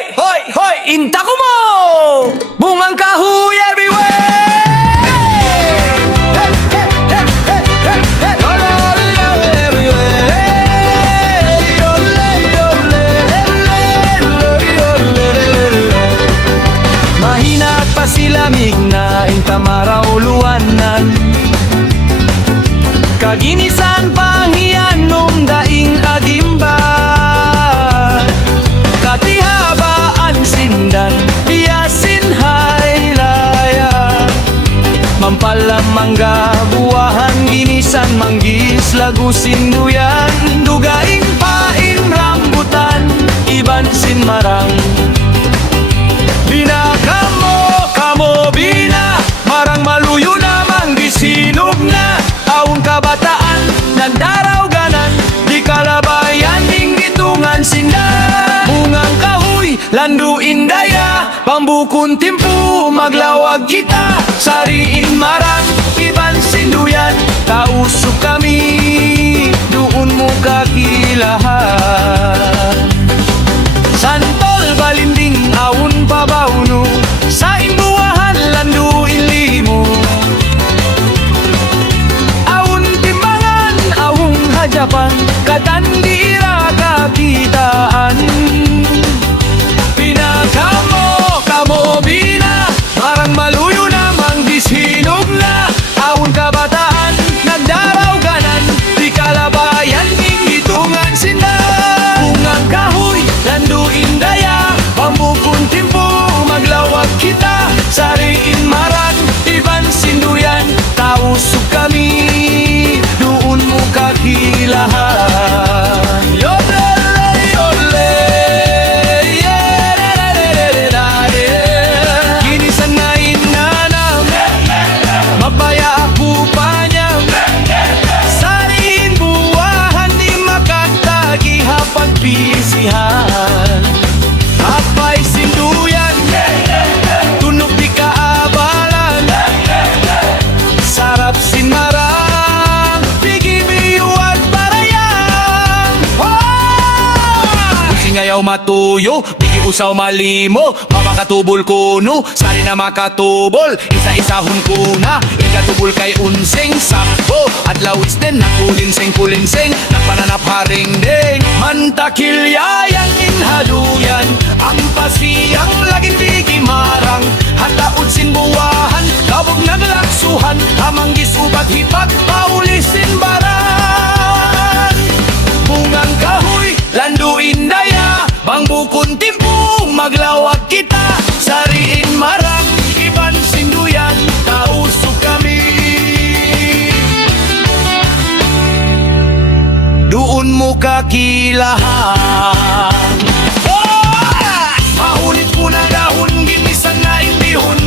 hoy, hoy, hoy, intako mo! Bungang kahoy everywhere! Mahina at pasilamig na intamarauluanan, kaginisan panghianom daing agimba, katihabaan sindan hiyasin haylaya, mampalamangga buahan ginisan manggis lagu sinduyan, dugaing pain rambutan iban sin marang. Bina kamo bina, marang maluyo na manggisinog na, aung kabataan nandaraw ganan, di kalabayan ning gitungan sinda. Bungang kahoy, landu indaya, pambukon timpu, maglawag kita, sariin marang, iban sinduyan, tausok kami, doon mo kakilahan. Santol balinding aun pabauno, sa imbuahan landu ilimo, aun timbangan aung hajapan, katandira kakitaan. Kamo bina, marang maluyo na manggisinog na, aun kabataan nagdaraw ganan, di kalabayan ning gitungan sinda. Bungang kahoy, landu indaya, pambukon timpo, maglawag kita, sariin maran, iban sinduyan, tausok kami, doon mo kakilahan. Yodele, yodele, ginisan na inanam, mapaya ako panyam, sariin buwahan, di makatagi hapag pisihan. Apay sinduyan, tunog di kaabalan, sarap sinmarang, pigibiyo at parayang. Singayaw matuyo, bigi usaw malimo, mamakatubol kuno, sari na makatubol, isa-isahon kuna, ikatubol kay unseng sakbo, at lawis din nakulinseng kulinseng, napananap haring ding, mantakilyayang inhaluyan, ang pasiyang laging bigi marang, hataod sinbuwahan, kabog na nalaksuhan, amang gisubat hipag, paulisin baran. Bungang kahoy, landu indaya, bangbukon timpo, maglawag kita, sariin marang, iban sinduyan, tausok kami, doon mo kakilahan. Mahunit po na dahon, ginisan na indihon,